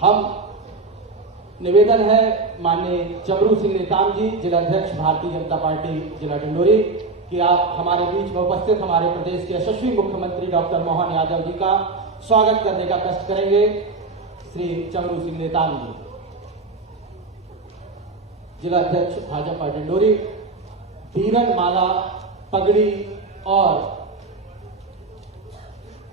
हम निवेदन है माननीय चमरू सिंह नेताम जी, जिलाध्यक्ष भारतीय जनता पार्टी जिला डिंडोरी, कि आप हमारे बीच में उपस्थित हमारे प्रदेश के यशस्वी मुख्यमंत्री डॉक्टर मोहन यादव जी का स्वागत करने का कष्ट करेंगे। श्री चमरू सिंह नेताम जी, जिलाध्यक्ष भाजपा डिंडोरी, बीरन माला, पगड़ी और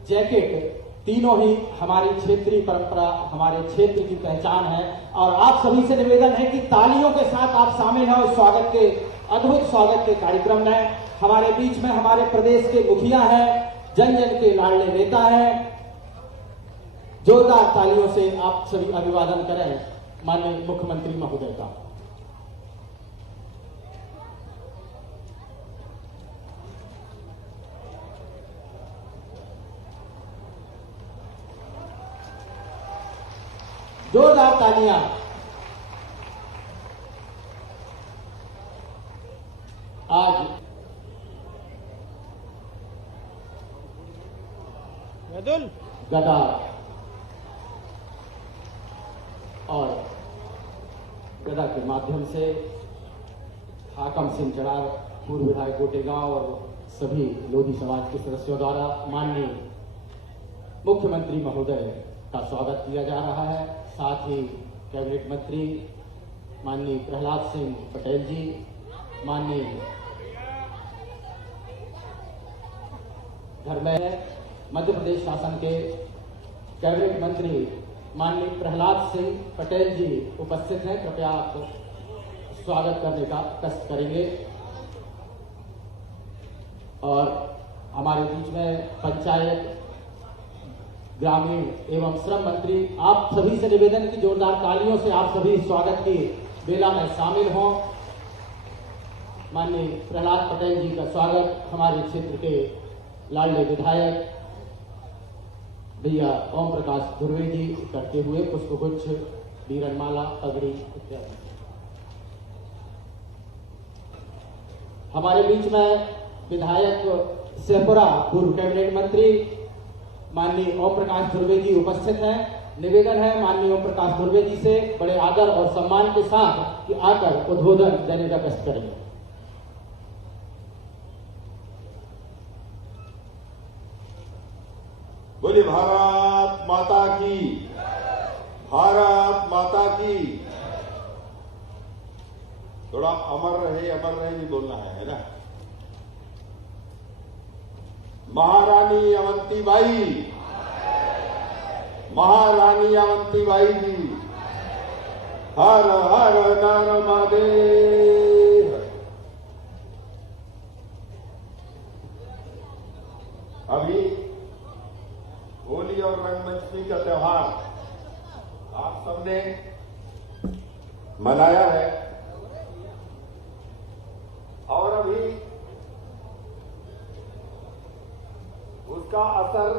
जैकेट तीनों ही हमारी क्षेत्रीय परंपरा, हमारे क्षेत्र की पहचान है। और आप सभी से निवेदन है कि तालियों के साथ आप शामिल हैं उस स्वागत के, अद्भुत स्वागत के कार्यक्रम में। हमारे बीच में हमारे प्रदेश के मुखिया हैं, जन जन के लाडले नेता हैं। जोरदार तालियों से आप सभी अभिवादन करें माननीय मुख्यमंत्री महोदय का। जोरदार तालियां। आज गदा और गदा के माध्यम से हाकम सिंह चढ़ार, पूर्व विधायक गोटेगांव और सभी लोधी समाज के सदस्यों द्वारा माननीय मुख्यमंत्री महोदय का स्वागत किया जा रहा है। साथ ही कैबिनेट मंत्री माननीय प्रहलाद सिंह पटेल जी, माननीय धर्मेंद्र, मध्य प्रदेश शासन के कैबिनेट मंत्री माननीय प्रहलाद सिंह पटेल जी उपस्थित हैं। कृपया आप स्वागत करने का कष्ट करेंगे। और हमारे बीच में पंचायत, ग्रामीण एवं श्रम मंत्री, आप सभी से निवेदन की जोरदार तालियों से आप सभी स्वागत की बेला में शामिल हों। माननीय प्रहलाद पटेल जी का स्वागत हमारे क्षेत्र के लाडले विधायक भैया ओम प्रकाश धुर्वे जी करते हुए पुष्पगुच्छ, बीरनमाला, पगड़ी इत्यादि। हमारे बीच में विधायक शेखपुरा, पूर्व कैबिनेट मंत्री माननीय ओम प्रकाश धुर्वे जी उपस्थित हैं। निवेदन है माननीय ओम प्रकाश धुर्वे जी से बड़े आदर और सम्मान के साथ कि आकर उद्बोधन देने का कष्ट करेंगे। बोले भारत माता की, भारत माता की। थोड़ा अमर रहे भी बोलना है ना। महारानी अवंतीबाई, महारानी अवंतीबाई जी, हर हर नर्मदे। अभी होली और रंगपंचमी का त्योहार आप सबने मनाया है और अभी उसका असर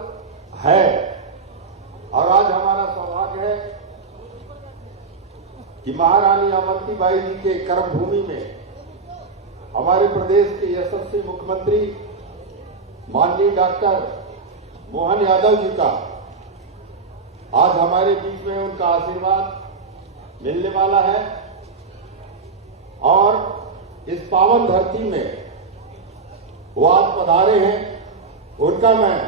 है। और आज हमारा सौभाग्य है कि महारानी अवंतीबाई जी के कर्मभूमि में हमारे प्रदेश के यशस्वी मुख्यमंत्री माननीय डॉक्टर मोहन यादव जी का आज हमारे बीच में उनका आशीर्वाद मिलने वाला है। और इस पावन धरती में वो आज पधारे हैं, उनका मैं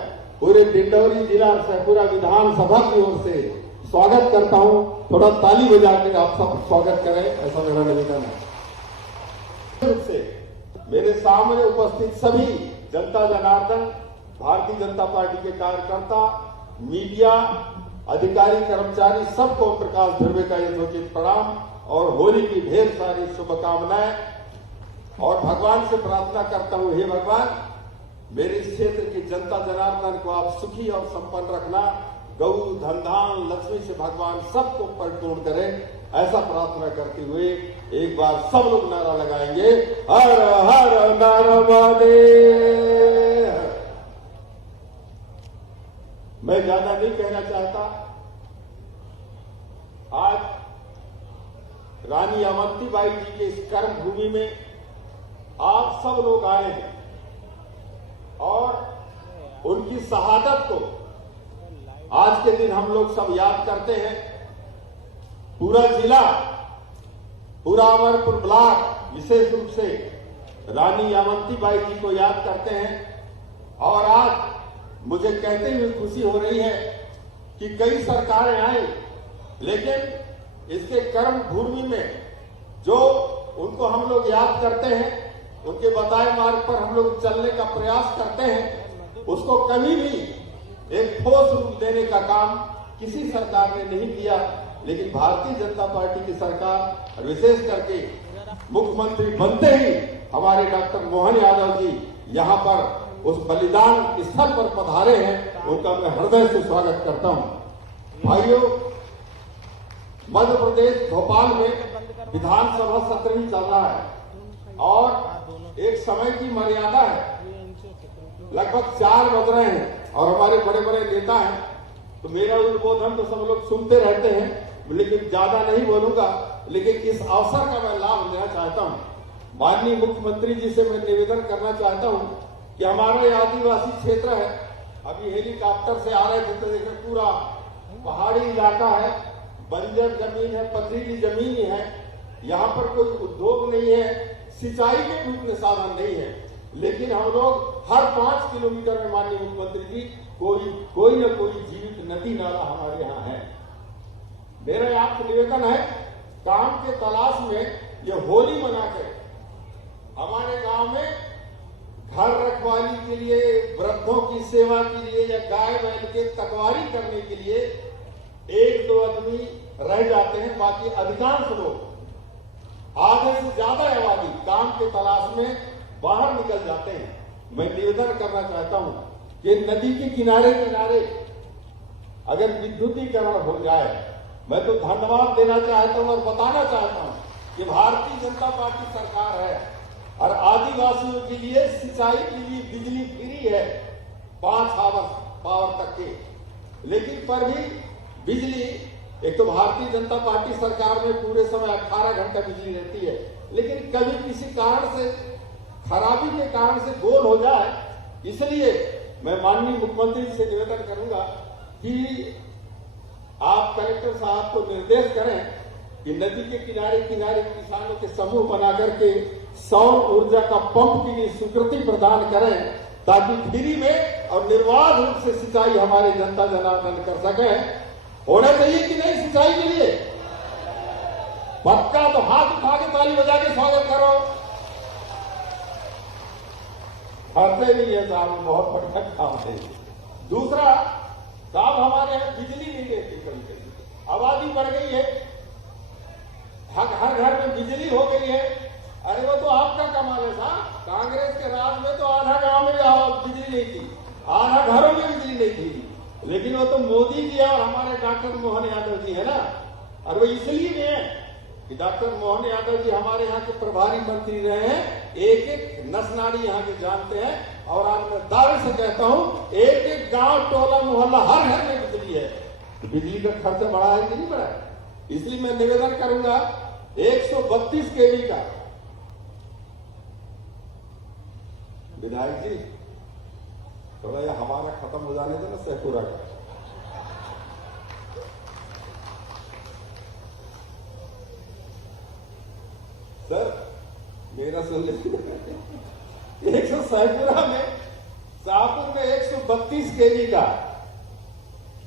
पूरे डिंडोरी जिला और शेखपुरा विधानसभा की ओर से स्वागत करता हूं। थोड़ा ताली बजा के आप सब स्वागत करें, ऐसा मेरा निवेदन है। से मेरे सामने उपस्थित सभी जनता जनार्दन, भारतीय जनता पार्टी के कार्यकर्ता, मीडिया, अधिकारी, कर्मचारी, सबको प्रकाश धुर्वे का यथोचित प्रणाम और होली की ढेर सारी शुभकामनाएं। और भगवान से प्रार्थना करता हूं, हे भगवान, मेरे इस क्षेत्र की जनता जनार्दन को आप सुखी और संपन्न रखना। गौ, धन, धान, लक्ष्मी से भगवान सबको परिपूर्ण करें, ऐसा प्रार्थना करते हुए एक बार सब लोग नारा लगाएंगे, हर हर नर्मदे। मैं ज्यादा नहीं कहना चाहता। आज रानी अवंतीबाई जी के इस कर्म भूमि में आप सब लोग आए हैं और उनकी शहादत को आज के दिन हम लोग सब याद करते हैं। पूरा जिला, पूरा अमरपुर ब्लॉक विशेष रूप से रानी यावंतीबाई जी को याद करते हैं। और आज मुझे कहते हुए खुशी हो रही है कि कई सरकारें आई, लेकिन इसके कर्म भूमि में जो उनको हम लोग याद करते हैं, उनके बताए मार्ग पर हम लोग चलने का प्रयास करते हैं, उसको कभी भी एक ठोस रूप देने का काम किसी सरकार ने नहीं किया। लेकिन भारतीय जनता पार्टी की सरकार और विशेष करके मुख्यमंत्री बनते ही हमारे डॉक्टर मोहन यादव जी यहां पर उस बलिदान स्थल पर पधारे हैं, उनका मैं हृदय से स्वागत करता हूं। भाइयों, मध्य प्रदेश भोपाल में विधानसभा सत्र भी चल रहा है और एक समय की मर्यादा है, लगभग 4 बज रहे हैं और हमारे बड़े बड़े नेता हैं, तो मेरा उद्बोधन तो सब लोग सुनते रहते हैं, लेकिन ज्यादा नहीं बोलूंगा। लेकिन इस अवसर का मैं लाभ लेना चाहता हूं। माननीय मुख्यमंत्री जी से मैं निवेदन करना चाहता हूं कि हमारा ये आदिवासी क्षेत्र है, अभी हेलीकॉप्टर से आ रहे थे तो देखिए पूरा पहाड़ी इलाका है, बंजर जमीन है, पथरीली जमीन है, यहाँ पर कोई उद्योग नहीं है, सिंचाई के रूप में साधन नहीं है, लेकिन हम लोग हर 5 किलोमीटर में माननीय मुख्यमंत्री जी कोई न कोई जीवित नदी नाला हमारे यहाँ है। मेरा आपसे निवेदन है, काम के तलाश में ये होली मनाकर हमारे गांव में घर रखवाली के लिए, वृद्धों की सेवा के लिए या गाय बैल के तकवारी करने के लिए 1-2 आदमी रह जाते हैं, बाकी अधिकांश लोग आधे से ज्यादा आबादी काम के तलाश में बाहर निकल जाते हैं। मैं निवेदन करना चाहता हूं कि नदी के किनारे किनारे अगर विद्युतीकरण हो जाए, मैं तो धन्यवाद देना चाहता हूं और बताना चाहता हूं कि भारतीय जनता पार्टी सरकार है और आदिवासियों के लिए सिंचाई के लिए बिजली फ्री है 5 आवर्स पावर तक के। लेकिन पर भी बिजली, एक तो भारतीय जनता पार्टी सरकार में पूरे समय 18 घंटा बिजली रहती है, लेकिन कभी किसी कारण से, खराबी के कारण से गोल हो जाए, इसलिए मैं माननीय मुख्यमंत्री से निवेदन करूंगा कि आप कलेक्टर साहब को निर्देश करें कि नदी के किनारे किनारे किसानों के समूह बना करके सौर ऊर्जा का पंप के लिए स्वीकृति प्रदान करें, ताकि फ्री में और निर्बाध रूप से सिंचाई हमारे जनता जनार्दन कर सके। होना चाहिए कि नहीं सिंचाई के लिए? पक्का तो हाथ उठा के ताली बजा के स्वागत करो। हरते नहीं है साहब, बहुत बढ़िया काम है। दूसरा, साहब हमारे यहाँ बिजली नहीं रहती, कभी कभी आबादी बढ़ गई है, हर घर में बिजली हो गई है। अरे वो तो आपका कमाल है साहब, कांग्रेस के राज में तो आधा गांव में बिजली नहीं थी, आधा घरों में बिजली नहीं थी, लेकिन वो तो मोदी जी और हमारे डॉक्टर मोहन यादव जी है ना। और वो इसलिए नहीं है कि डॉक्टर मोहन यादव जी हमारे यहाँ के प्रभारी मंत्री रहे हैं, एक एक नस नाड़ी यहाँ के जानते हैं। और आज मैं दावे से कहता हूँ, एक एक गांव, टोला, मोहल्ला, हर घर में बिजली है। तो बिजली का खर्च बढ़ा है कि नहीं बढ़ा है? इसलिए मैं निवेदन करूंगा 132 केवी का। विधायक जी थोड़ा यह हमारा खत्म हो जाने दो ना, सहपुरा का। सर मेरा सुन लीजिए, 100 सहपुरा में, शाहपुर में 132 केवी का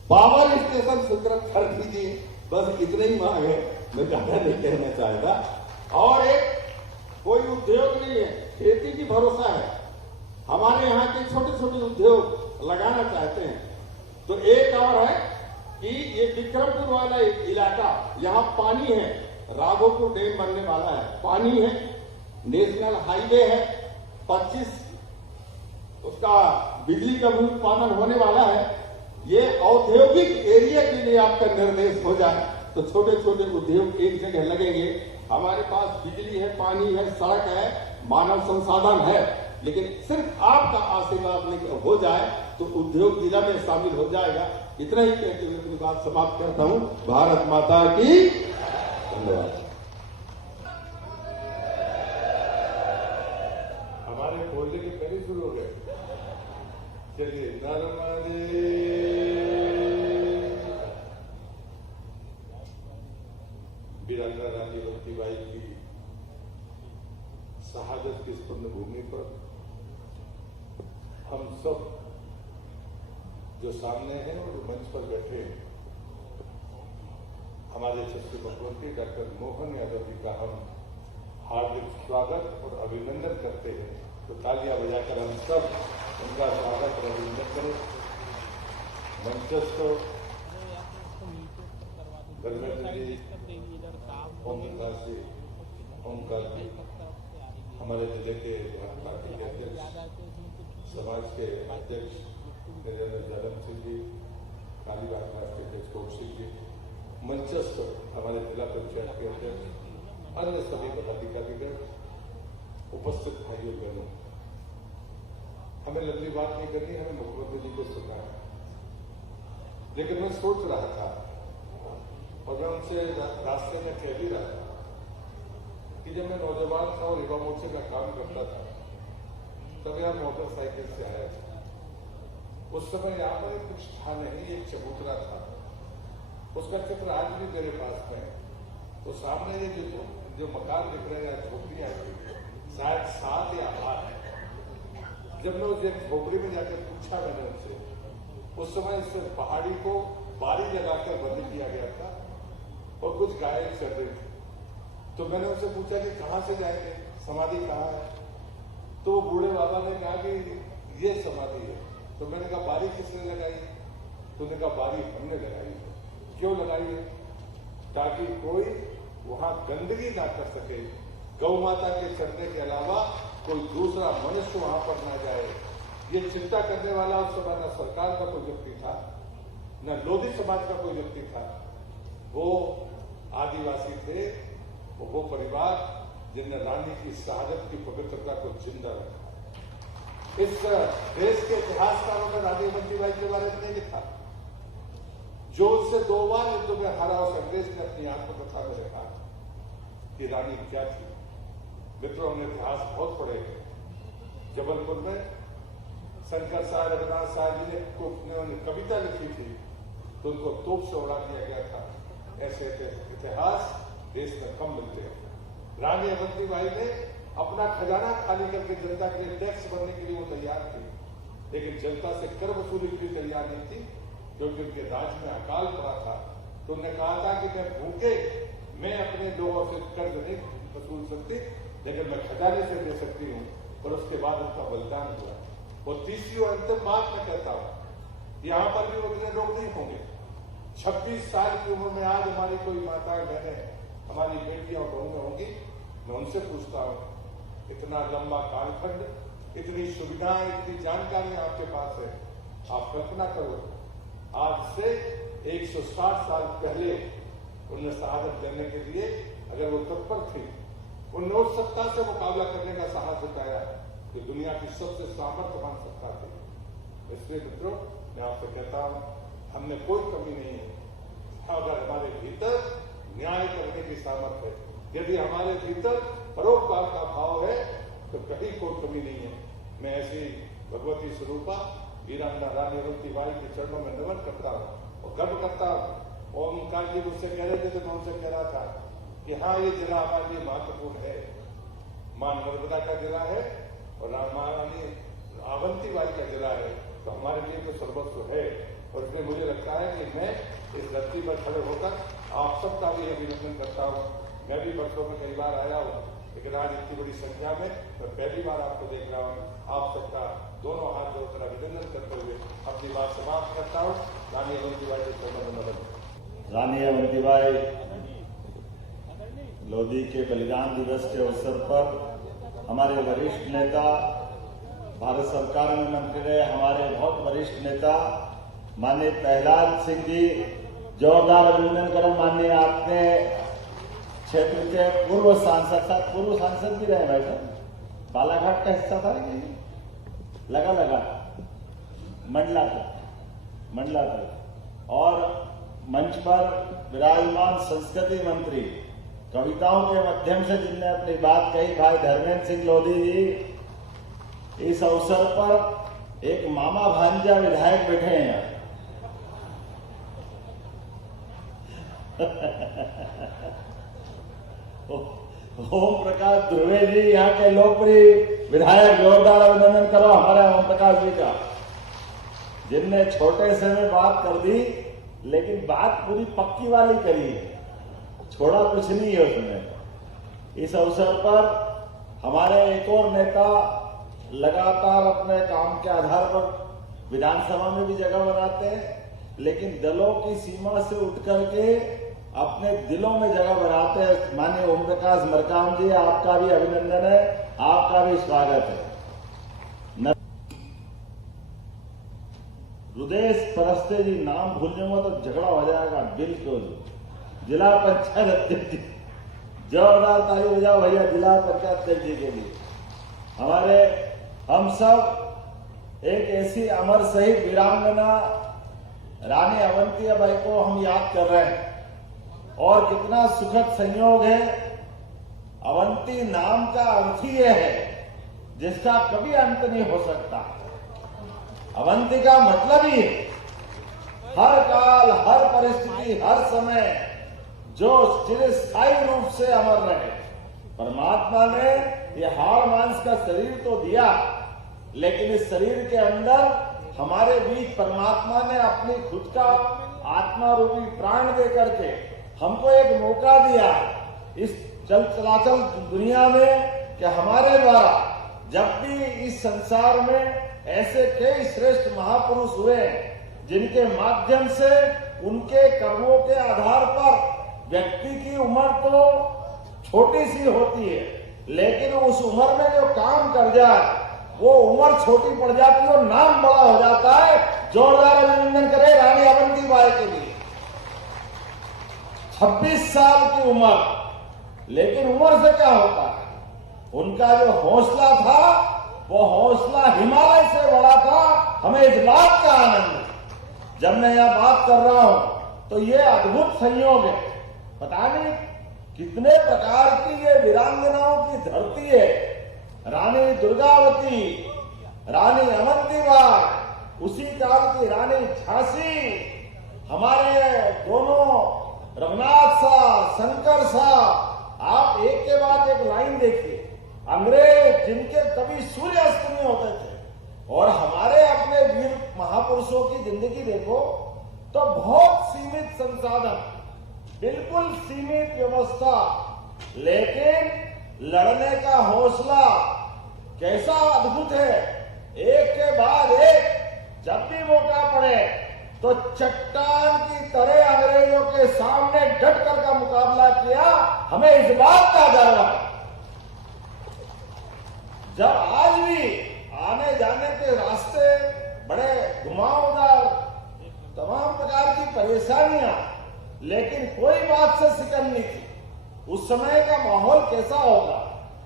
पावर स्टेशन स्वीकृत कर दीजिए। बस इतने ही मांग है, मैं ज्यादा नहीं कहना चाहता। और एक कोई उद्योग नहीं है, खेती की भरोसा है, हमारे यहाँ के छोटे छोटे उद्योग लगाना चाहते हैं। तो एक और है कि ये विक्रमपुर वाला इलाका, यहाँ पानी है, राघोपुर डैम बनने वाला है, पानी है, नेशनल हाईवे है, 25 उसका बिजली का भी उत्पादन होने वाला है। ये औद्योगिक एरिया के लिए आपका निर्देश हो जाए तो छोटे छोटे उद्योग एक जगह लगेंगे। हमारे पास बिजली है, पानी है, सड़क है, मानव संसाधन है, लेकिन सिर्फ आपका आशीर्वाद हो जाए तो उद्योग जिला में शामिल हो जाएगा। इतना ही कहते हुए अपनी बात समाप्त करता हूं। भारत माता की धन्यवाद। हमारे बोलने के पहले शुरू हो गए। चलिए, नर्मदे वीरांगना रानी अवंतीबाई की शहादत की स्पंद भूमि पर हम सब जो सामने हैं और जो मंच पर बैठे हैं, हमारे यशस्वी मुख्यमंत्री डॉक्टर मोहन यादव जी का हम हार्दिक स्वागत और अभिनंदन करते हैं। तो तालियां बजाकर हम सब उनका स्वागत और अभिनंदन करें। मंचस्थ धर्मेंद्र जी, ओमकार जी, हमारे जिले के पार्टी के अध्यक्ष, समाज के अध्यक्ष नरेंद्र जादव सिंह जी, कालीबाग राष्ट्रीय अध्यक्ष कौशिक जी, मंचस्थ हमारे जिला पंचायत के अध्यक्ष, अन्य सभी पदाधिकारीगण, उपस्थित भाइयों बहनों, हमें लंबी बात नहीं करनी, हमें मुख्यमंत्री जी को सुनना है। लेकिन मैं सोच रहा था और मैं उनसे रास्ते में कह भी रहा था कि जब मैं नौजवान था और युवा मोर्चे का काम करता था तब यहाँ मोटरसाइकिल से आया था। उस समय यहाँ पर कुछ था नहीं, एक चबूतरा था, उसका चित्र आज भी मेरे पास में है। तो सामने ये जो मकान दिख रहे हैं, झोपड़ियां शायद 7 या 8 है। जब मैं उस एक झोपड़ी में जाकर पूछा मैंने उनसे, उस समय इस पहाड़ी को बारी लगाकर बंद किया गया था और कुछ गायें चल रही थी। तो मैंने उनसे पूछा कि कहां से जाएंगे, समाधि कहाँ है? तो वो बूढ़े बाबा ने कहा कि ये समाधि है। तो मैंने कहा बारी किसने लगाई? तो उन्होंने कहा बारी हमने लगाई है। क्यों लगाई है? ताकि कोई वहां गंदगी ना कर सके, गौ माता के चलने के अलावा कोई दूसरा मनुष्य वहां पर ना जाए। ये चिंता करने वाला उस समय न सरकार का कोई व्यक्ति था, न लोधी समाज का कोई व्यक्ति था। वो आदिवासी थे, वो परिवार जिनने रानी की शहादत की पवित्रता को जिंदा रखा। इस देश के इतिहासकारों ने रानी अवंतीबाई के बारे में नहीं लिखा। जो उससे 2 बार युद्ध में हारा उस अंग्रेज ने अपनी आत्मकथा में लिखा कि रानी क्या थी। मित्रों, हमने इतिहास बहुत पढ़े हैं। जबलपुर में शंकर साहब, रघुनाथ साहब जी ने कविता लिखी थी तो उनको तोप से उड़ा दिया गया था। ऐसे इतिहास देश में कम मिलते हैं। रानी अवंतीबाई ने अपना खजाना खाली करके जनता के लिए टैक्स भरने के लिए वो तैयार थी, लेकिन जनता से कर वसूली के लिए तैयार नहीं थी, क्योंकि उनके राज में अकाल पड़ा था। तो उन्होंने कहा था कि मैं भूखे मैं अपने लोगों से कर्ज नहीं वसूल सकती, लेकिन मैं खजाने से दे सकती हूँ। और उसके बाद उनका बलिदान हुआ। वो तीसरी और अंतिम बात मैं कहता हूँ, यहाँ पर भी उतने लोग नहीं होंगे। 26 साल की उम्र में आज हमारी कोई माताएं बहनें, हमारी बेटियां और बहुएं होंगी। मैं उनसे पूछता हूँ, इतना लंबा कालखंड, इतनी सुविधाएं, इतनी जानकारी आपके पास है, आप कल्पना करो आज से 160 साल पहले उन्हें शहादत देने के लिए अगर वो तत्पर थी, उन्होंने उस सत्ता से मुकाबला करने का साहस जुटाया कि दुनिया की सबसे सामर्थ्यवान सत्ता थी। इसलिए मित्रों, मैं आपसे कहता हूं, हमने कोई कमी नहीं है। अगर हमारे भीतर न्याय करने की सामर्थ्य है, यदि हमारे भीतर परोपकार का भाव है, तो कहीं कोई कमी नहीं है। मैं ऐसी भगवती स्वरूपा वीरांगना रानी अवंतीबाई के चरणों में नमन करता हूँ और गर्व करता हूँ। ओमकार जी मुझसे कह रहे थे तो मैं उनसे कह रहा था कि हाँ, ये जिला हमारे लिए महत्वपूर्ण है। मां नर्मदा का जिला है और रानी अवंतीबाई का जिला है, तो हमारे लिए तो सर्वस्व है। और इसलिए मुझे लगता है कि मैं इस धरती पर खड़े होकर आप सबका भी अभिनंदन करता हूँ। मैं भी बच्चों में कई बार आया हूँ, लेकिन आज इतनी बड़ी संख्या में मैं पहली बार आपको देख रहा हूँ। आप सबका दोनों हाथ जोड़कर अभिनंदन करते हुए अपनी बात समाप्त करता हूँ। रानी अवंतीबाई के चरणों में नमन। रानी अवंतीबाई लोधी के बलिदान दिवस के अवसर पर हमारे वरिष्ठ नेता, भारत सरकार में मंत्री रहे हमारे बहुत वरिष्ठ नेता माननीय प्रहलाद सिंह जी, जोरदार अभिनंदन करें। माननीय आपने क्षेत्र के पूर्व सांसद भी रहे भाई साहब, बालाघाट का हिस्सा था कि लगा मंडला तक। और मंच पर विराजमान संस्कृति मंत्री, कविताओं के माध्यम से जिनने अपनी बात कही, भाई धर्मेंद्र सिंह लोधी जी, इस अवसर पर एक मामा भांजा विधायक बैठे हैं ओम प्रकाश ध्रुवे जी, यहाँ के लोकप्रिय विधायक, जोरदार अभिनंदन करो हमारे ओम प्रकाश जी का, जिनने छोटे से में बात कर दी लेकिन बात पूरी पक्की वाली करी है, छोड़ा कुछ नहीं है उसमें। इस अवसर पर हमारे एक और नेता लगातार अपने काम के आधार पर विधानसभा में भी जगह बनाते हैं, लेकिन दलों की सीमा से उठ करके अपने दिलों में जगह बनाते हैं। माननीय ओम प्रकाश मरकाम जी, आपका भी अभिनंदन है, आपका भी स्वागत है। रुदेश परस्ते जी, नाम भूल जाऊंगा तो झगड़ा हो जाएगा बिल्कुल। जिला पंचायत अध्यक्ष जी, जोरदार ताली बजाओ भैया जिला पंचायत अध्यक्ष जी के लिए। हम सब एक ऐसी अमर शहीद वीरांगना रानी अवंतीबाई को हम याद कर रहे हैं, और कितना सुखद संयोग है। अवंती नाम का अर्थ ही यह है जिसका कभी अंत नहीं हो सकता। अवंती का मतलब ही हर काल, हर परिस्थिति, हर समय जो चिरस्थायी रूप से अमर रहे। परमात्मा ने यह हाड़ मांस का शरीर तो दिया, लेकिन इस शरीर के अंदर हमारे बीच परमात्मा ने अपनी खुद का आत्मा रूपी प्राण दे करके हमको एक मौका दिया इस चलाचल दुनिया में कि हमारे द्वारा जब भी इस संसार में ऐसे कई श्रेष्ठ महापुरुष हुए जिनके माध्यम से उनके कर्मों के आधार पर व्यक्ति की उम्र तो छोटी सी होती है, लेकिन उस उम्र में जो काम कर जाए वो उम्र छोटी पड़ जाती है और नाम बड़ा हो जाता है। जोरदार अभिनंदन करें रानी अवंतीबाई के लिए। 26 साल की उम्र, लेकिन उम्र से क्या होता है, उनका जो हौसला था वो हौसला हिमालय से बड़ा था। हमें इस बात का आनंद है, जब मैं यह बात कर रहा हूं तो ये अद्भुत संयोग है। पता नहीं कितने प्रकार की ये वीरांगनाओं की धरती है। रानी दुर्गावती, रानी अवंतीबाई, उसी काल की रानी झांसी, हमारे दोनों रघुनाथ साहब, शंकर साहब। आप एक के बाद एक लाइन देखिए। अंग्रेज जिनके कभी सूर्य अस्त नहीं होते थे, और हमारे अपने वीर महापुरुषों की जिंदगी देखो तो बहुत सीमित संसाधन, बिल्कुल सीमित व्यवस्था, लेकिन लड़ने का हौसला कैसा अद्भुत है। एक के बाद एक जब भी मौका पड़े तो चट्टान की तरह अंग्रेजों के सामने डट कर का मुकाबला किया। हमें इस बात का गर्व है। जब आज भी आने जाने के रास्ते बड़े घुमावदार, तमाम प्रकार की परेशानियां, लेकिन कोई बात से सिकन नहीं थी। उस समय का माहौल कैसा होगा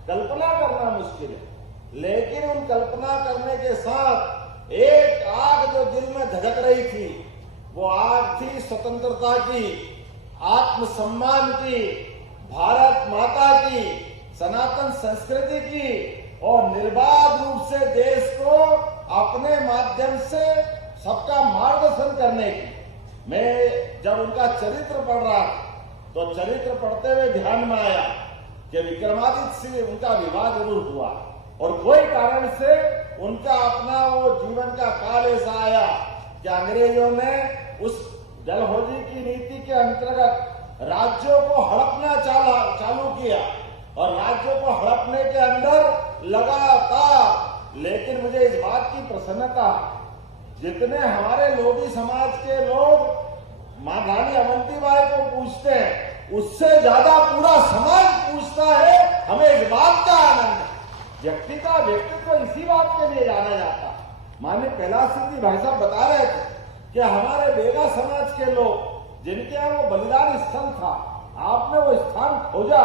कल्पना करना मुश्किल है, लेकिन उन कल्पना करने के साथ एक आग जो दिल में धधक रही थी, वो आग थी स्वतंत्रता की, आत्मसम्मान की, भारत माता की, सनातन संस्कृति की, और निर्बाध रूप से देश को अपने माध्यम से सबका मार्गदर्शन करने की। मैं जब उनका चरित्र पढ़ रहा तो चरित्र पढ़ते हुए ध्यान में आया कि विक्रमादित्य से उनका विवाह जरूर हुआ, और कोई कारण से उनका अपना वो जीवन का काल ऐसा आया कि अंग्रेजों ने उस डलहौजी की नीति के अंतर्गत राज्यों को हड़पना चालू किया, और राज्यों को हड़पने के अंदर लगातार। लेकिन मुझे इस बात की प्रसन्नता, जितने हमारे लोधी समाज के लोग मां रानी अवंतीबाई को पूछते हैं, उससे ज्यादा पूरा समाज पूछता है। हमें इस बात का आनंद है। व्यक्ति का व्यक्तित्व इसी बात के लिए जाना जाता। माननीय कैलाश सिंह जी भाई साहब बता रहे थे कि हमारे बेगा समाज के लोग जिनके यहाँ वो बलिदान स्थल था, आपने वो स्थान खोजा,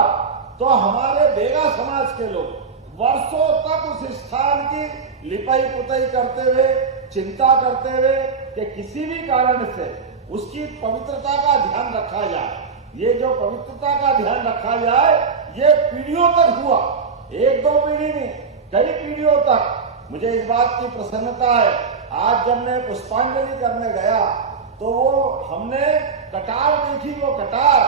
तो हमारे बेगा समाज के लोग वर्षों तक उस स्थान की लिपाई पुताई करते हुए, चिंता करते हुए कि किसी भी कारण से उसकी पवित्रता का ध्यान रखा जाए। ये जो पवित्रता का ध्यान रखा जाए, ये पीढ़ियों तक हुआ, एक दो पीढ़ी नहीं, कई पीढ़ियों तक। मुझे इस बात की प्रसन्नता है। आज जब मैं पुष्पांजलि करने गया तो वो हमने कटार देखी, वो कटार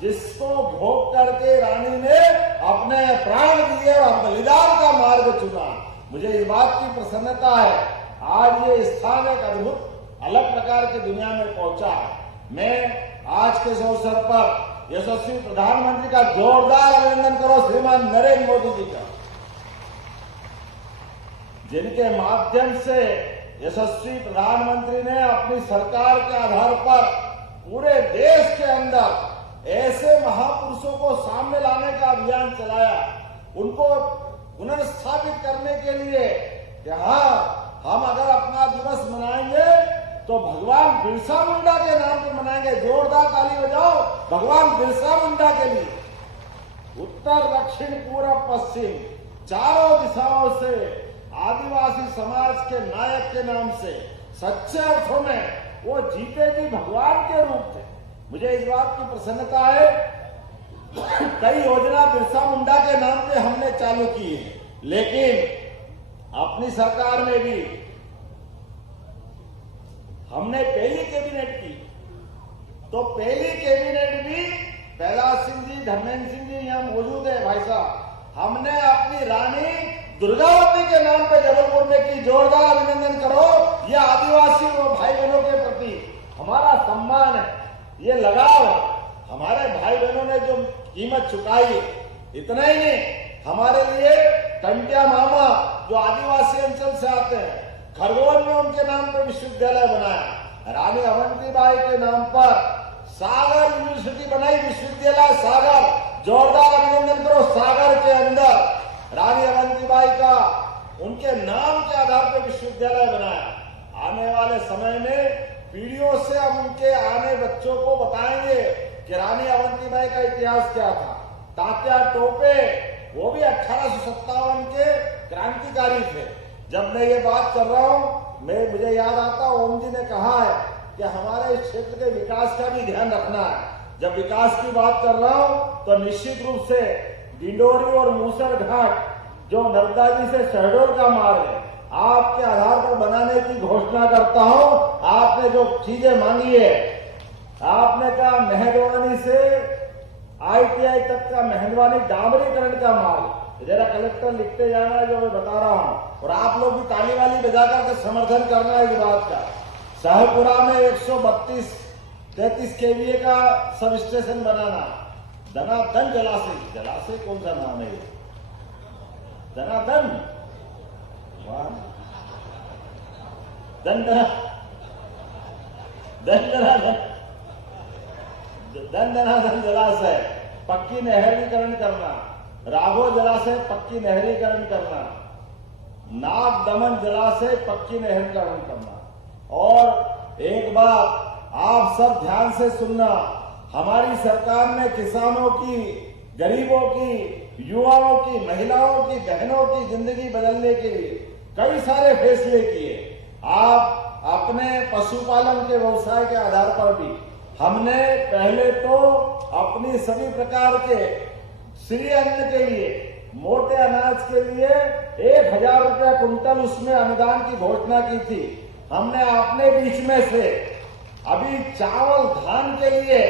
जिसको भोग करके रानी ने अपने प्राण दिए और बलिदान का मार्ग चुना। मुझे इस बात की प्रसन्नता है, आज ये स्थान एक अद्भुत अलग प्रकार की दुनिया में पहुंचा है। मैं आज के इस अवसर पर यशस्वी प्रधानमंत्री का जोरदार अभिनंदन करो श्रीमान नरेंद्र मोदी जी का, जिनके माध्यम से यशस्वी प्रधानमंत्री ने अपनी सरकार के आधार पर पूरे देश के अंदर ऐसे महापुरुषों को सामने लाने का अभियान चलाया, उनको पुनर्स्थापित करने के लिए कि हाँ, हम अगर अपना दिवस मनाएंगे तो भगवान बिरसा मुंडा के नाम पर मनाएंगे। जोरदार ताली बजाओ भगवान बिरसा मुंडा के लिए। उत्तर, दक्षिण, पूर्व, पश्चिम चारों दिशाओं से आदिवासी समाज के नायक के नाम से सच्चे अर्थों में वो जीते जी भगवान के रूप थे। मुझे इस बात की प्रसन्नता है, कई योजना बिरसा मुंडा के नाम पे हमने चालू की है, लेकिन अपनी सरकार में भी हमने पहली कैबिनेट की, तो पहली कैबिनेट भी प्रहलाद सिंह जी, धर्मेंद्र सिंह जी यहाँ मौजूद है भाई साहब, हमने अपनी रानी दुर्गावती के नाम पे जबलपुर में की। जोरदार अभिनंदन करो। ये आदिवासी और भाई बहनों के प्रति हमारा सम्मान है, ये लगाव है। हमारे भाई बहनों ने जो कीमत चुकाई, इतना ही नहीं, हमारे लिए टंटिया मामा जो आदिवासी अंचल से आते हैं, खरगोन में उनके नाम पर विश्वविद्यालय बनाया। रानी अवंतीबाई के नाम पर सागर यूनिवर्सिटी बनाई, विश्वविद्यालय सागर। जोरदार अभिनंदन करो। सागर के अंदर रानी अवंतीबाई का उनके नाम के आधार पर विश्वविद्यालय बनाया। आने वाले समय में पीढ़ियों से हम उनके आने बच्चों को बताएंगे कि रानी अवंतीबाई का इतिहास क्या था। तात्या टोपे वो भी 1857 के क्रांतिकारी थे। जब मैं ये बात कर रहा हूं, मुझे याद आता, ओम जी ने कहा है कि हमारे इस क्षेत्र के विकास का भी ध्यान रखना है। जब विकास की बात कर रहा हूं तो निश्चित रूप से डिंडोरी और मूसर घाट जो नर्मदा जी से शहडोल का मार्ग है, आपके आधार पर बनाने की घोषणा करता हूं। आपने जो चीजें मांगी है, आपने कहा मेहंदवानी से ITI तक का मेहंदवानी डामरीकरण का मार्ग, जरा कलेक्टर लिखते जाना है जो मैं बता रहा हूं, और आप लोग भी ताली वाली बजाकर के समर्थन करना है इस बात का। शाहपुरा में 132-33 KVA का सब स्टेशन बनाना। धनाधन जलाशय कौन सा नाम है ये? धनाधन धनाधन जलाशय पक्की नहरीकरण करना, राघो जलाशय पक्की नहरीकरण करना, नाग दमन जलाशय पक्की नहरीकरण करना। और एक बात आप सब ध्यान से सुनना, हमारी सरकार ने किसानों की, गरीबों की, युवाओं की, महिलाओं की, बहनों की जिंदगी बदलने के लिए कई सारे फैसले किए। आप अपने पशुपालन के व्यवसाय के आधार पर भी हमने पहले तो अपनी सभी प्रकार के श्री अन्न के लिए, मोटे अनाज के लिए 1000 रुपया कुंटल उसमें अनुदान की घोषणा की थी। हमने अपने बीच में से अभी चावल धान के लिए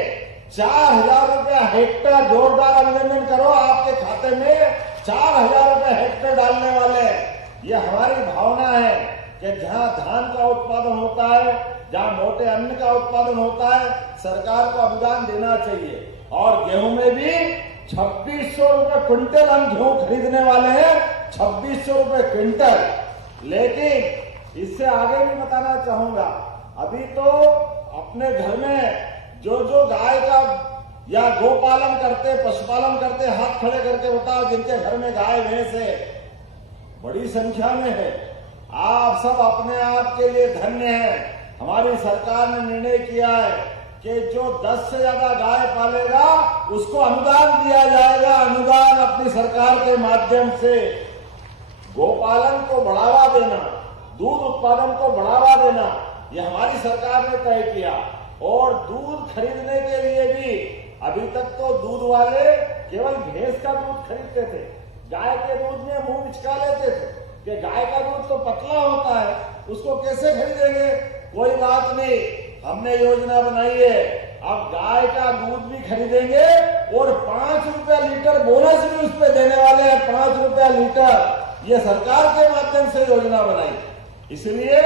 4000 रुपया हेक्टेयर, जोरदार अभिनंदन करो, आपके खाते में 4000 रुपया हेक्टेयर डालने वाले। ये हमारी भावना है कि जहां धान का उत्पादन होता है, जहां मोटे अन्न का उत्पादन होता है, सरकार को अनुदान देना चाहिए। और गेहूं में भी 2600 रुपये क्विंटल हम गेहूं खरीदने वाले हैं, 2600 रुपये क्विंटल। लेकिन इससे आगे भी बताना चाहूंगा, अभी तो अपने घर में जो गाय का या गोपालन करते, पशुपालन करते, हाथ खड़े करके बताओ जिनके घर में गाय भैंस है, बड़ी संख्या में है। आप सब अपने आप के लिए धन्य हैं। हमारी सरकार ने निर्णय किया है कि जो 10 से ज्यादा गाय पालेगा उसको अनुदान दिया जाएगा। अनुदान अपनी सरकार के माध्यम से गोपालन को बढ़ावा देना, दूध उत्पादन को बढ़ावा देना, ये हमारी सरकार ने तय किया। और दूध खरीदने के लिए भी अभी तक तो दूध वाले केवल भैंस का दूध खरीदते थे, गाय के दूध में मुंह बिचका लेते थे कि गाय का दूध तो पतला होता है, उसको कैसे खरीदेंगे। कोई बात नहीं, हमने योजना बनाई है अब गाय का दूध भी खरीदेंगे और 5 रुपया लीटर बोनस भी उस पर देने वाले हैं। 5 रुपया लीटर ये सरकार के माध्यम से योजना बनाई। इसलिए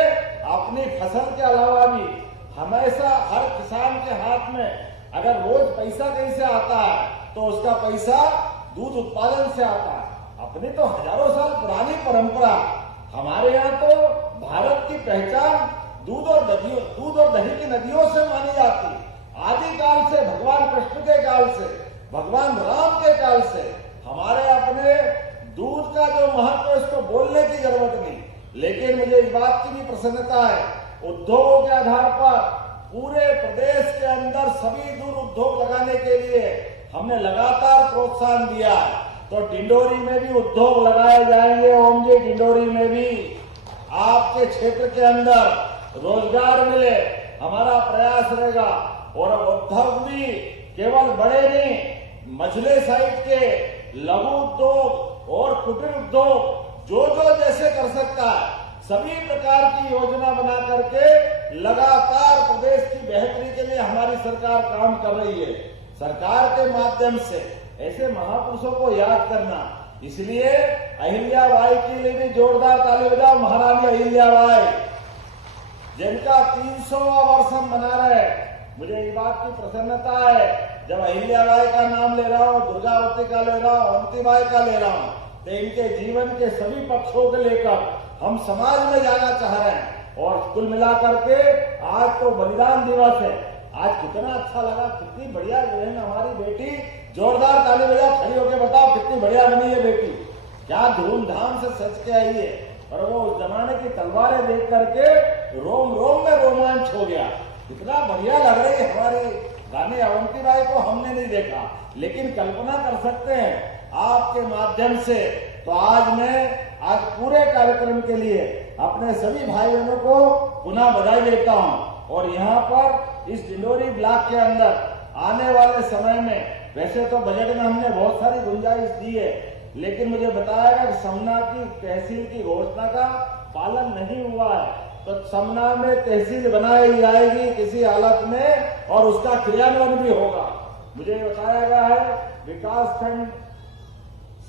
अपनी फसल के अलावा भी हमेशा हर किसान के हाथ में अगर रोज पैसा कहीं से आता है तो उसका पैसा दूध उत्पादन से आता है। अपनी तो हजारों साल पुरानी परंपरा, हमारे यहाँ तो भारत की पहचान दूध और दही की नदियों से मानी जाती। आदिकाल से, भगवान कृष्ण के काल से, भगवान राम के काल से हमारे अपने दूध का जो महत्व है उसको बोलने की जरूरत नहीं। लेकिन मुझे इस बात की भी प्रसन्नता है, उद्योगों के आधार पर पूरे प्रदेश के अंदर सभी दूध उद्योग लगाने के लिए हमने लगातार प्रोत्साहन दिया है। तो डिंडोरी में भी उद्योग लगाए जाएंगे। ओम जी, डिंडोरी में भी आपके क्षेत्र के अंदर रोजगार मिले, हमारा प्रयास रहेगा। और उद्योग भी केवल बड़े नहीं, मझले साइड के लघु उद्योग और कुटीर उद्योग जो जैसे कर सकता है, सभी प्रकार की योजना बना करके लगातार प्रदेश की बेहतरी के लिए हमारी सरकार काम कर रही है। सरकार के माध्यम से ऐसे महापुरुषों को याद करना, इसलिए अहिल्याबाई के लिए भी जोरदार ताली बजाओ। महारानी अहिल्याबाई जिनका 300वां वर्ष हम मना रहे हैं, मुझे इस बात की प्रसन्नता है जब अहिल्याबाई का नाम ले रहा हूं, दुर्गावती का ले रहा हूं, अवंतीबाई का ले रहा हूं, तो इनके जीवन के सभी पक्षों को लेकर हम समाज में जाना चाह रहे हैं। और कुल मिलाकर के आज तो बलिदान दिवस है। आज कितना अच्छा लगा, कितनी बढ़िया बहन हमारी बेटी, जोरदार ताली बजाओ, खड़ी होकर बताओ कितनी बढ़िया बनी है बेटी, क्या धूमधाम से सच के आई है। और वो उस जमाने की तलवारें देख करके रोम रोम में रोमांच हो गया, कितना बढ़िया लग रही है हमारी रानी अवंतीबाई को हमने नहीं देखा, लेकिन कल्पना कर सकते हैं आपके माध्यम से। तो आज पूरे कार्यक्रम के लिए अपने सभी भाई बहनों को पुनः बधाई देता हूं। और यहाँ पर इस डिंडोरी ब्लॉक के अंदर आने वाले समय में, वैसे तो बजट में हमने बहुत सारी गुंजाइश दी है, लेकिन मुझे बताया गया कि समना की तहसील की घोषणा का पालन नहीं हुआ है, तो समना में तहसील बनाई जाएगी किसी हालत में और उसका क्रियान्वयन भी होगा। मुझे बताया गया है विकास खंड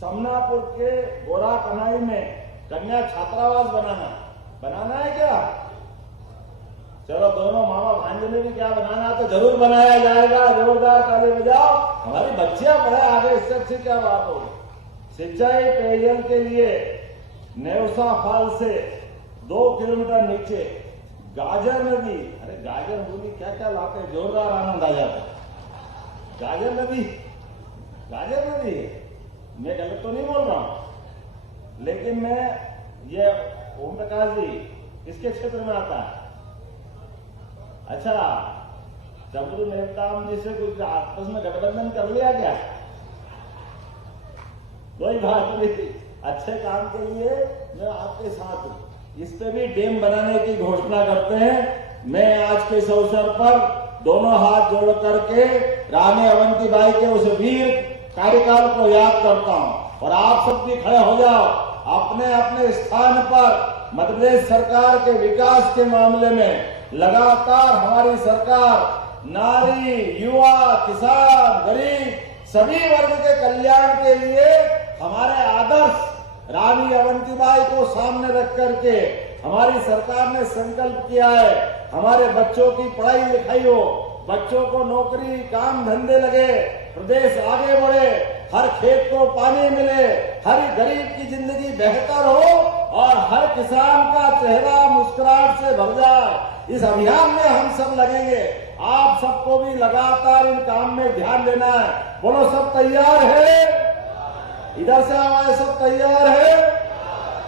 समनापुर के गोरा कन्हाई में कन्या छात्रावास बनाना है क्या? चलो दोनों मामा भांजे में भी क्या बनाना है तो जरूर बनाया जाएगा। जोरदार ताली बजाओ, हमारी बच्चियां पढ़े आगे, इससे अच्छी क्या बात होगी। सिंचाई पेयजल के लिए नेवसा फाल से 2 किलोमीटर नीचे गाजर नदी, अरे गाजर नदी क्या क्या लाते हैं, जोरदार आनंद आ जाता है। गाजर नदी मैं गलत तो नहीं बोल रहा हूं, लेकिन मैं ये ओम प्रकाश जी इसके क्षेत्र में आता है। अच्छा, जबरू नेताम जी से कुछ आपस में गठबंधन कर लिया क्या? कोई बात नहीं, अच्छे काम के लिए मैं आपके साथ हूं। इस पे भी डैम बनाने की घोषणा करते हैं। मैं आज के इस अवसर पर दोनों हाथ जोड़ करके रानी अवंतीबाई के उस वीर कार्यकाल को याद करता हूं। और आप सब भी खड़े हो जाओ अपने अपने स्थान पर। मध्य प्रदेश सरकार के विकास के मामले में लगातार हमारी सरकार नारी, युवा, किसान, गरीब सभी वर्ग के कल्याण के लिए हमारे आदर्श रानी अवंतीबाई को सामने रख करके हमारी सरकार ने संकल्प किया है हमारे बच्चों की पढ़ाई लिखाई हो, बच्चों को नौकरी काम धंधे लगे, प्रदेश आगे बढ़े, हर खेत को पानी मिले, हर गरीब की जिंदगी बेहतर हो और हर किसान का चेहरा मुस्कुराहट से भर जाए। इस अभियान में हम सब लगेंगे। आप सबको भी लगातार इन काम में ध्यान देना है। बोलो सब तैयार है? इधर से आवाज सब तैयार है?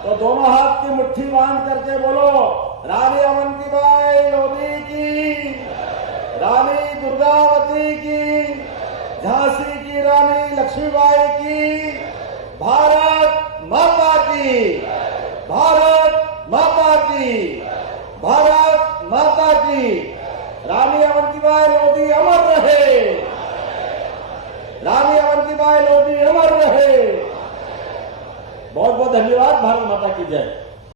तो दोनों हाथ की मुट्ठी बांध करके बोलो रानी अवंतीबाई लोधी की, रानी दुर्गावती की, झांसी की रानी लक्ष्मीबाई की, भारत माता की, भारत माता की, भारत माता की। रानी अवंतीबाई लोधी अमर रहे, रानी अवंतीबाई लोधी अमर रहे। बहुत बहुत धन्यवाद। भारत माता की जय।